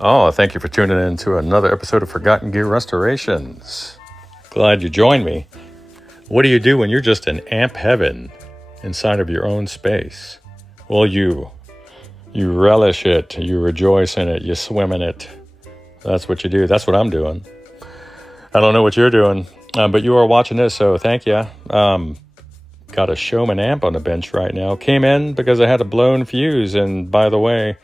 Oh, thank you for tuning in to another episode of Forgotten Gear Restorations. Glad you joined me. What do you do when you're just in amp heaven inside of your own space? Well, you relish it, you rejoice in it, you swim in it. That's what you do. That's what I'm doing. I don't know what you're doing, but you are watching this, so thank you. Got a Showman amp on the bench right now. Came in because I had a blown fuse, and by the way,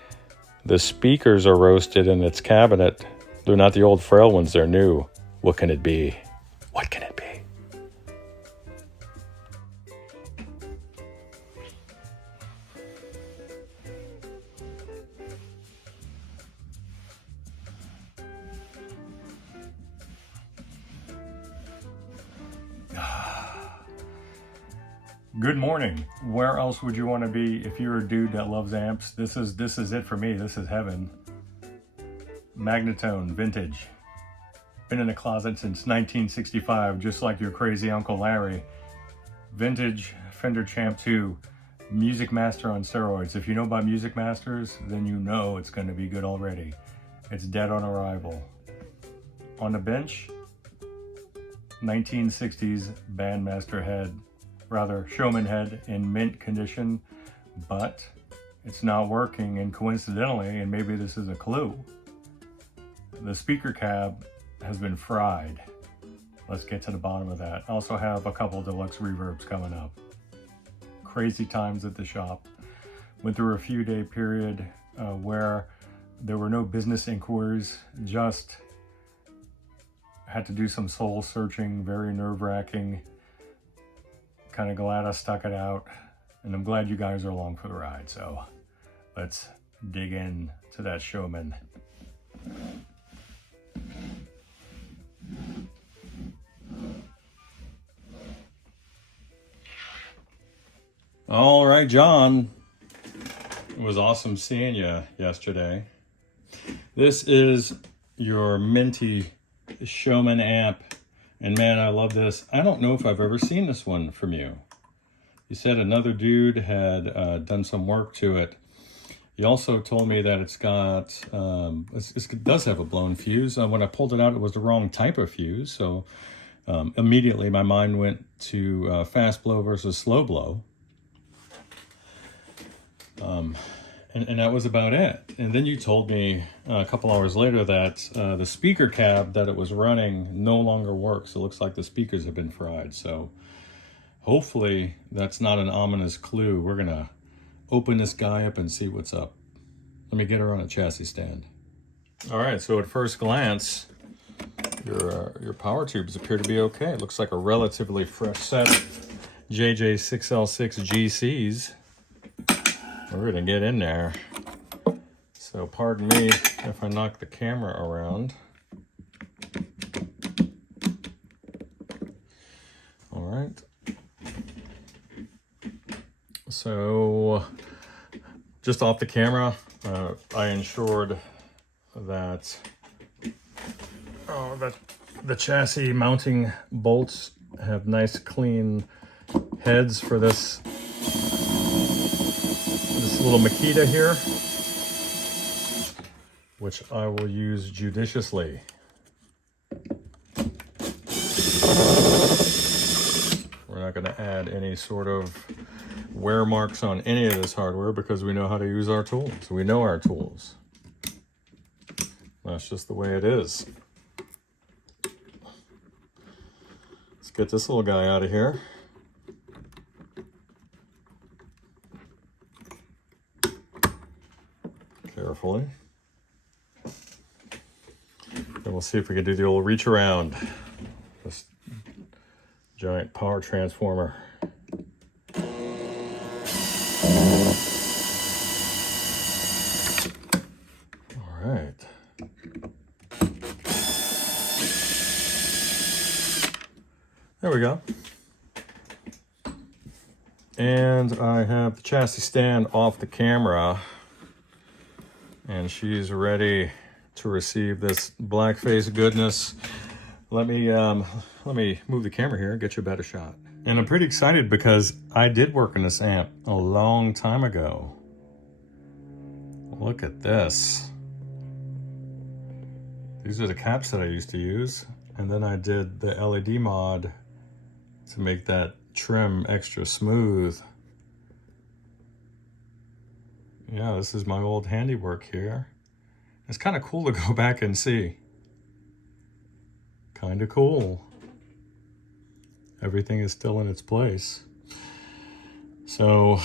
the speakers are roasted in its cabinet. They're not the old frail ones, they're new. What can it be? What can it be? Good morning. Where else would you want to be if you're a dude that loves amps? This is it for me. This is heaven. Magnetone, vintage. Been in the closet since 1965, just like your crazy Uncle Larry. Vintage Fender Champ 2. Music Master on steroids. If you know about Music Masters, then you know it's going to be good already. It's dead on arrival. On the bench, 1960s Bandmaster head. Rather, Showman head in mint condition, but it's not working, and coincidentally, and maybe this is a clue, the speaker cab has been fried. Let's get to the bottom of that. I also have a couple deluxe reverbs coming up. Crazy times at the shop. Went through a few day period where there were no business inquiries, just had to do some soul searching, very nerve-wracking. Kind of glad I stuck it out, and I'm glad you guys are along for the ride. So let's dig in to that Showman. All right, John. It was awesome seeing you yesterday. This is your minty Showman amp. And man, I love this. I don't know if I've ever seen this one from you. You said another dude had done some work to it. You also told me that it's got, it does have a blown fuse. When I pulled it out, it was the wrong type of fuse. So immediately my mind went to fast blow versus slow blow. And that was about it. And then you told me a couple hours later that the speaker cab that it was running no longer works. It looks like the speakers have been fried. So hopefully that's not an ominous clue. We're gonna open this guy up and see what's up. Let me get her on a chassis stand. All right, so at first glance, your power tubes appear to be okay. It looks like a relatively fresh set JJ6L6 GCs. We're gonna get in there. So pardon me if I knock the camera around. All right. So just off the camera, I ensured that the chassis mounting bolts have nice clean heads for this little Makita here, which I will use judiciously. We're not going to add any sort of wear marks on any of this hardware because we know how to use our tools. We know our tools. That's just the way it is. Let's get this little guy out of here. Carefully. And we'll see if we can do the old reach around this giant power transformer. All right. There we go. And I have the chassis stand off the camera, and she's ready to receive this blackface goodness. Let me move the camera here and get you a better shot. And I'm pretty excited because I did work on this amp a long time ago. Look at this. These are the caps that I used to use. And then I did the LED mod to make that trim extra smooth. Yeah, this is my old handiwork here. It's kind of cool to go back and see. Kind of cool. Everything is still in its place. So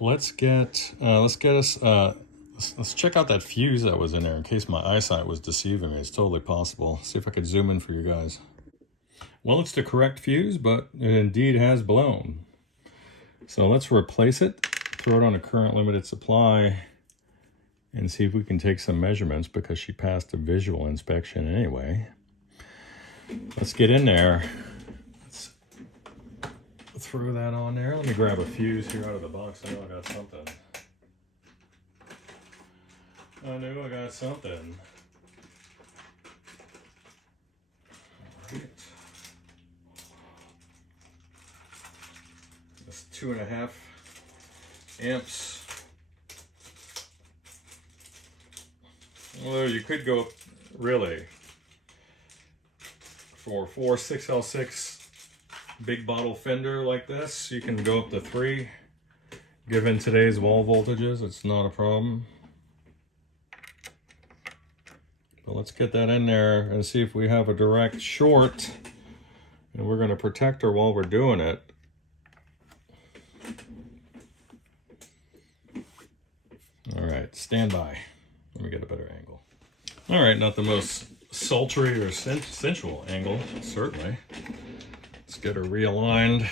let's check out that fuse that was in there in case my eyesight was deceiving me. It's totally possible. See if I could zoom in for you guys. Well, it's the correct fuse, but it indeed has blown. So let's replace it, throw it on a current limited supply, and see if we can take some measurements because she passed a visual inspection anyway. Let's get in there. Let's throw that on there. Let me grab a fuse here out of the box. I know I got something. I knew I got something. All right. That's 2.5 amps. Well, you could go up, really, for 4 6L6 big bottle Fender like this, you can go up to 3. Given today's wall voltages, it's not a problem. But let's get that in there and see if we have a direct short. And we're going to protect her while we're doing it. All right, stand by. Let me get a better angle. All right, not the most sultry or sensual angle, certainly. Let's get her realigned.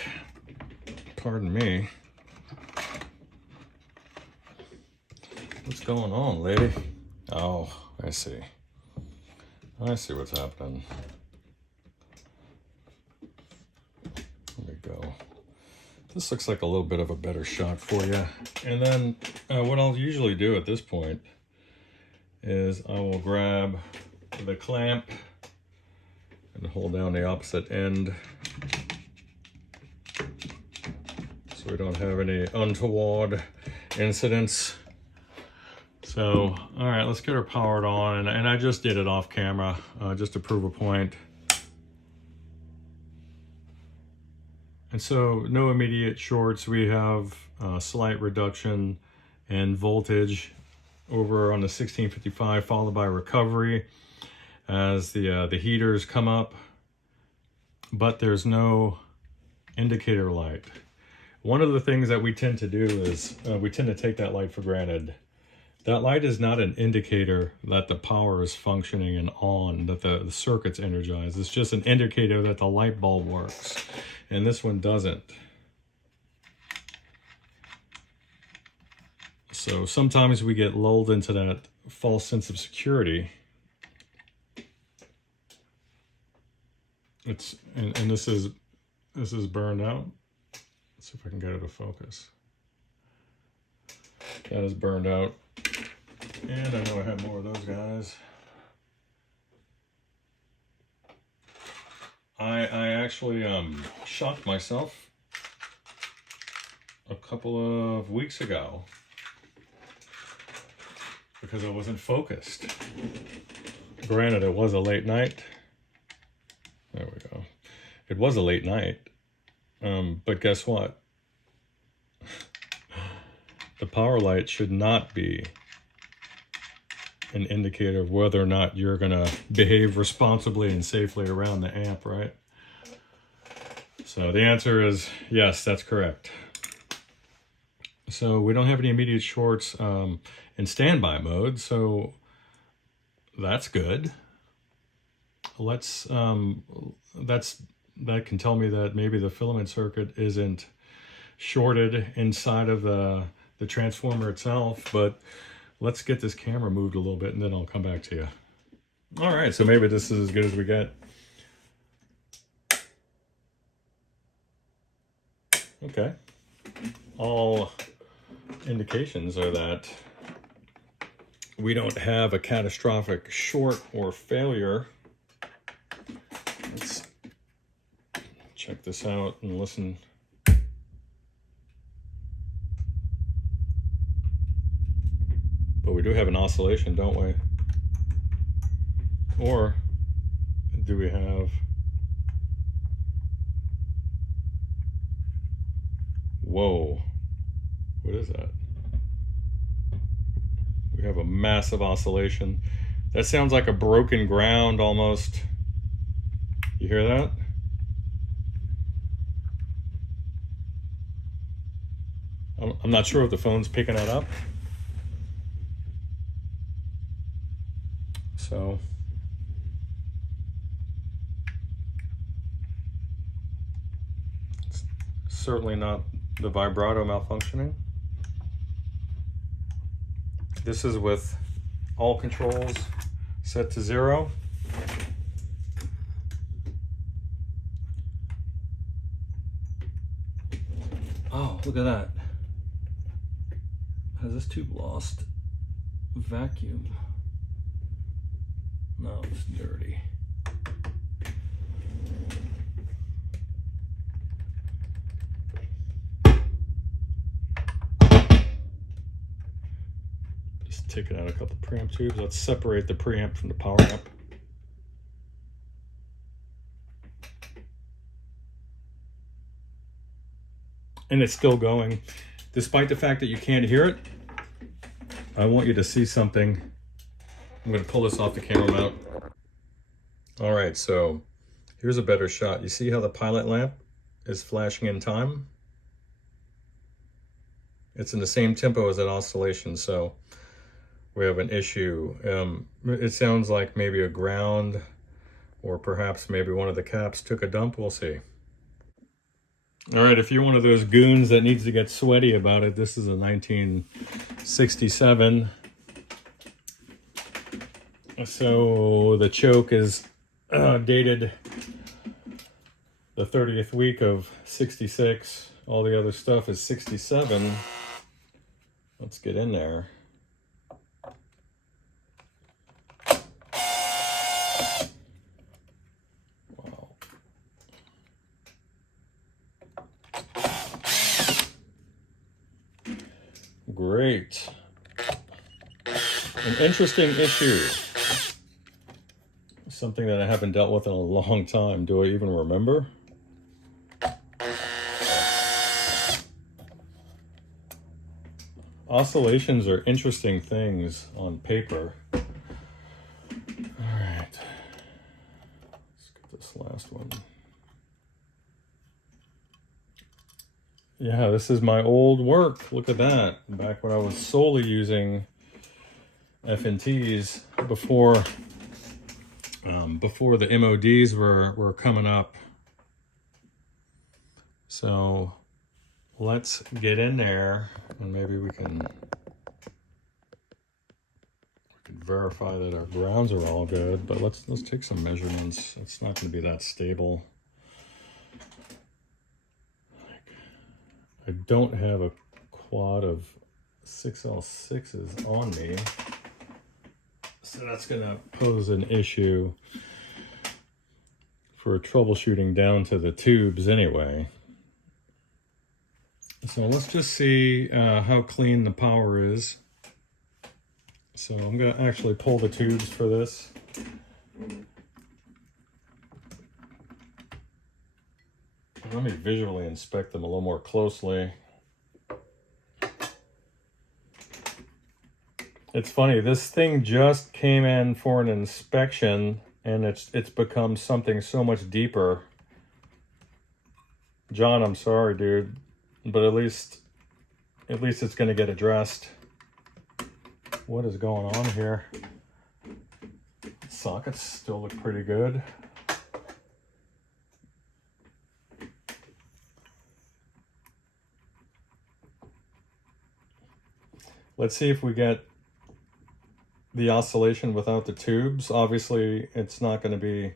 Pardon me. What's going on, lady? Oh, I see. I see what's happening. There we go. This looks like a little bit of a better shot for you. And then what I'll usually do at this point is I will grab the clamp and hold down the opposite end so we don't have any untoward incidents. So, all right, let's get her powered on. And I just did it off camera just to prove a point. And so no immediate shorts. We have a slight reduction in voltage over on the 1655, followed by recovery as the heaters come up, but there's no indicator light. One of the things that we tend to do is we tend to take that light for granted. That light is not an indicator that the power is functioning and on, that the circuit's energized. It's just an indicator that the light bulb works, and this one doesn't. So sometimes we get lulled into that false sense of security. And this is burned out. Let's see if I can get it to focus. That is burned out. And I know I have more of those guys. I actually shocked myself a couple of weeks ago because I wasn't focused. Granted, it was a late night. There we go. It was a late night. But guess what? The power light should not be an indicator of whether or not you're going to behave responsibly and safely around the amp, right? So the answer is yes, that's correct. So we don't have any immediate shorts in standby mode, so that's good. Let's that can tell me that maybe the filament circuit isn't shorted inside of the transformer itself, but let's get this camera moved a little bit and then I'll come back to you. All right, so maybe this is as good as we get. Okay. All indications are that we don't have a catastrophic short or failure. Let's check this out and listen. But we do have an oscillation, don't we? Or do we have... Whoa, what is that? We have a massive oscillation. That sounds like a broken ground almost. You hear that? I'm not sure if the phone's picking that up. So it's certainly not the vibrato malfunctioning. This is with all controls set to 0. Oh, look at that. Has this tube lost vacuum? No, it's dirty. Just taking out a couple preamp tubes. Let's separate the preamp from the power amp. And it's still going. Despite the fact that you can't hear it, I want you to see something. I'm going to pull this off the camera mount. All right, so here's a better shot. You see how the pilot lamp is flashing in time? It's in the same tempo as that oscillation, so we have an issue. It sounds like maybe a ground, or perhaps maybe one of the caps took a dump. We'll see. All right, if you're one of those goons that needs to get sweaty about it, this is a 1967. So the choke is dated the 30th week of 66. All the other stuff is 67. Let's get in there. Wow. Great. An interesting issue. Something that I haven't dealt with in a long time. Do I even remember? Oscillations are interesting things on paper. All right. Let's get this last one. Yeah, this is my old work. Look at that. Back when I was solely using FNTs before the MODs were coming up. So let's get in there and maybe we can verify that our grounds are all good, but let's take some measurements. It's not going to be that stable. I don't have a quad of 6L6s on me, so that's going to pose an issue for troubleshooting down to the tubes anyway. So let's just see how clean the power is. So I'm going to actually pull the tubes for this. Let me visually inspect them a little more closely. It's funny, this thing just came in for an inspection and it's become something so much deeper. John, I'm sorry, dude, but at least it's going to get addressed. What is going on here? Sockets still look pretty good. Let's see if we get the oscillation without the tubes. Obviously, it's not going to be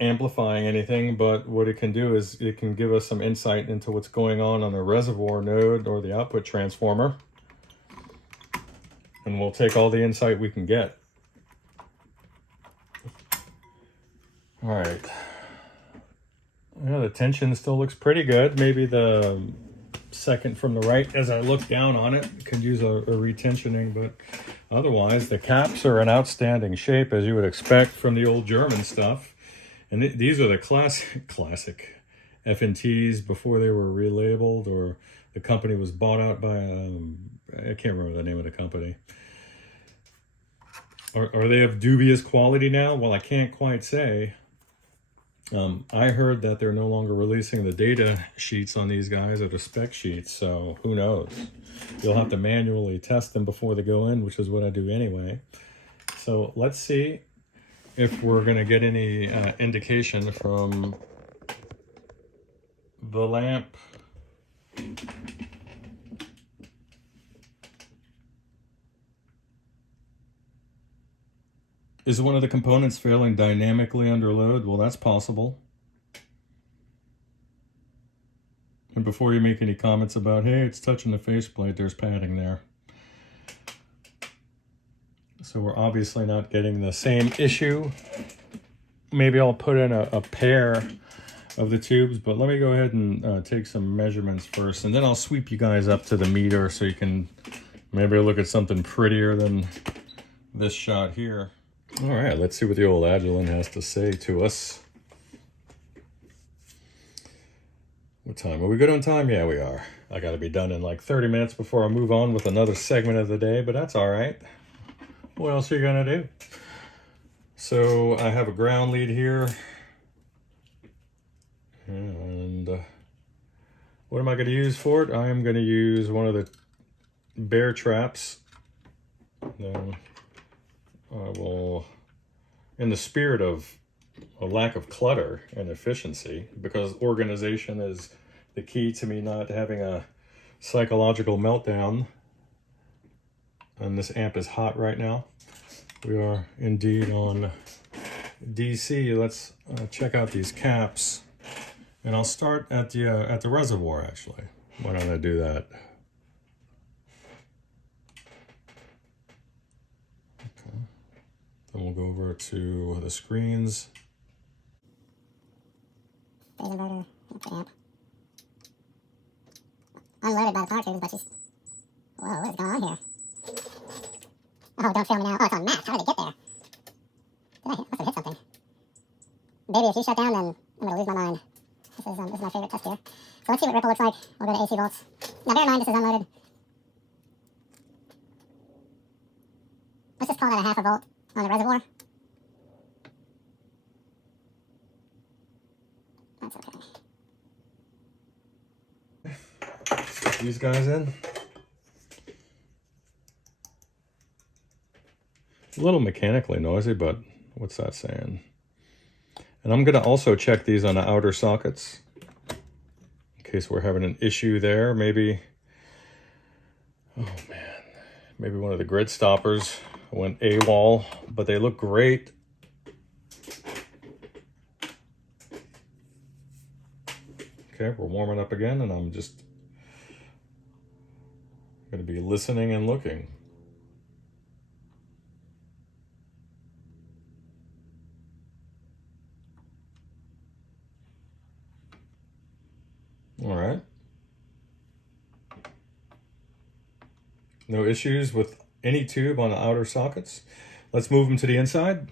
amplifying anything, but what it can do is it can give us some insight into what's going on the reservoir node or the output transformer. And we'll take all the insight we can get. All right. Yeah, the tension still looks pretty good. Maybe the second from the right, as I look down on it, could use a retensioning, but Otherwise, the caps are in outstanding shape, as you would expect from the old German stuff. And these are the classic F&Ts before they were relabeled, or the company was bought out by, I can't remember the name of the company. Are they of dubious quality now? Well, I can't quite say. I heard that they're no longer releasing the data sheets on these guys, or the spec sheets, so who knows? You'll have to manually test them before they go in, which is what I do anyway. So let's see if we're going to get any indication from the lamp. Is one of the components failing dynamically under load? Well, that's possible. And before you make any comments about, hey, it's touching the faceplate, there's padding there. So we're obviously not getting the same issue. Maybe I'll put in a pair of the tubes, but let me go ahead and take some measurements first, and then I'll sweep you guys up to the meter so you can maybe look at something prettier than this shot here. All right, let's see what the old Agilent has to say to us. What time? Are we good on time? Yeah, we are. I got to be done in like 30 minutes before I move on with another segment of the day, but that's all right. What else are you going to do? So I have a ground lead here. And what am I going to use for it? I am going to use one of the bear traps. Then I will, in the spirit of a lack of clutter and efficiency, because organization is the key to me not having a psychological meltdown. And this amp is hot right now. We are indeed on DC. Let's check out these caps. And I'll start at the reservoir, actually. Why don't I do that? Okay. Then we'll go over to the screens. Phase inverter, amp. Unloaded by the power tubes, but she's... Whoa, what is going on here? Oh, don't show me now. Oh, it's on max. How did it get there? Did I must have hit something. Baby, if you shut down, then I'm going to lose my mind. This is my favorite test here. So let's see what ripple looks like. We'll go to AC volts. Now bear in mind, this is unloaded. Let's just call that a half a volt on the reservoir. That's okay. These guys in. A little mechanically noisy, but what's that saying? And I'm going to also check these on the outer sockets in case we're having an issue there. Maybe, oh man, maybe one of the grid stoppers went AWOL, but they look great. Okay, we're warming up again, and I'm just going to be listening and looking. All right. No issues with any tube on the outer sockets. Let's move them to the inside.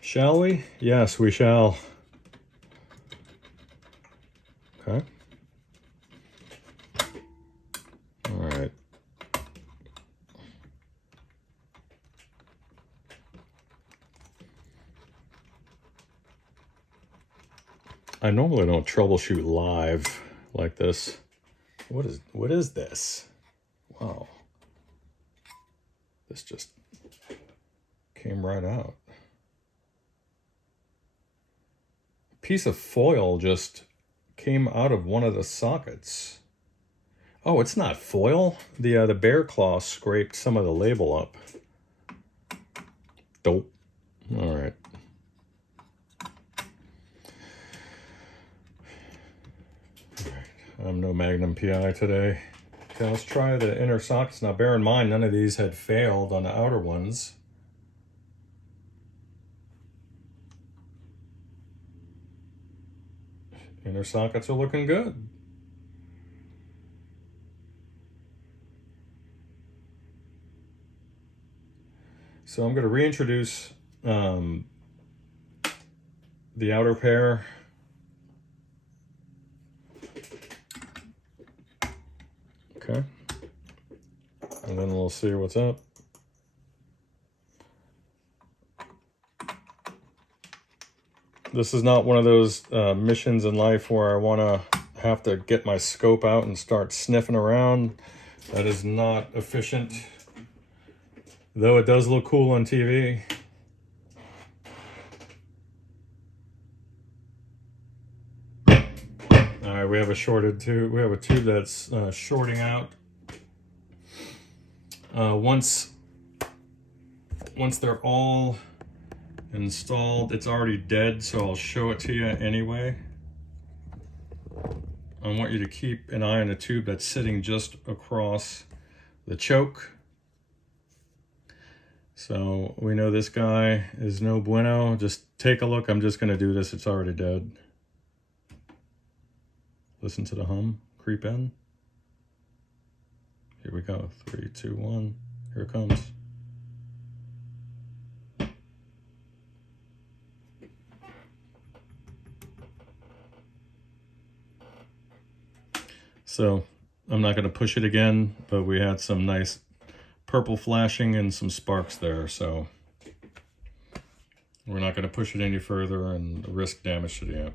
Shall we? Yes, we shall. Okay. All right. I normally don't troubleshoot live like this. What is this? Wow. This just came right out. A piece of foil just came out of one of the sockets. Oh, it's not foil. The bear claw scraped some of the label up. Dope. All right. I'm no Magnum PI today. Okay, let's try the inner sockets. Now bear in mind, none of these had failed on the outer ones. Inner sockets are looking good. So I'm going to reintroduce the outer pair. Okay. And then we'll see what's up. This is not one of those missions in life where I want to have to get my scope out and start sniffing around. That is not efficient. Though it does look cool on TV. Alright, we have a shorted tube. We have a tube that's shorting out. Once they're all installed, it's already dead, so I'll show it to you anyway. I want you to keep an eye on the tube that's sitting just across the choke. So we know this guy is no bueno. Just take a look. I'm just going to do this. It's already dead. Listen to the hum creep in. Here we go. 3, 2, 1. Here it comes. So I'm not going to push it again, but we had some nice purple flashing and some sparks there, so we're not going to push it any further and risk damage to the amp.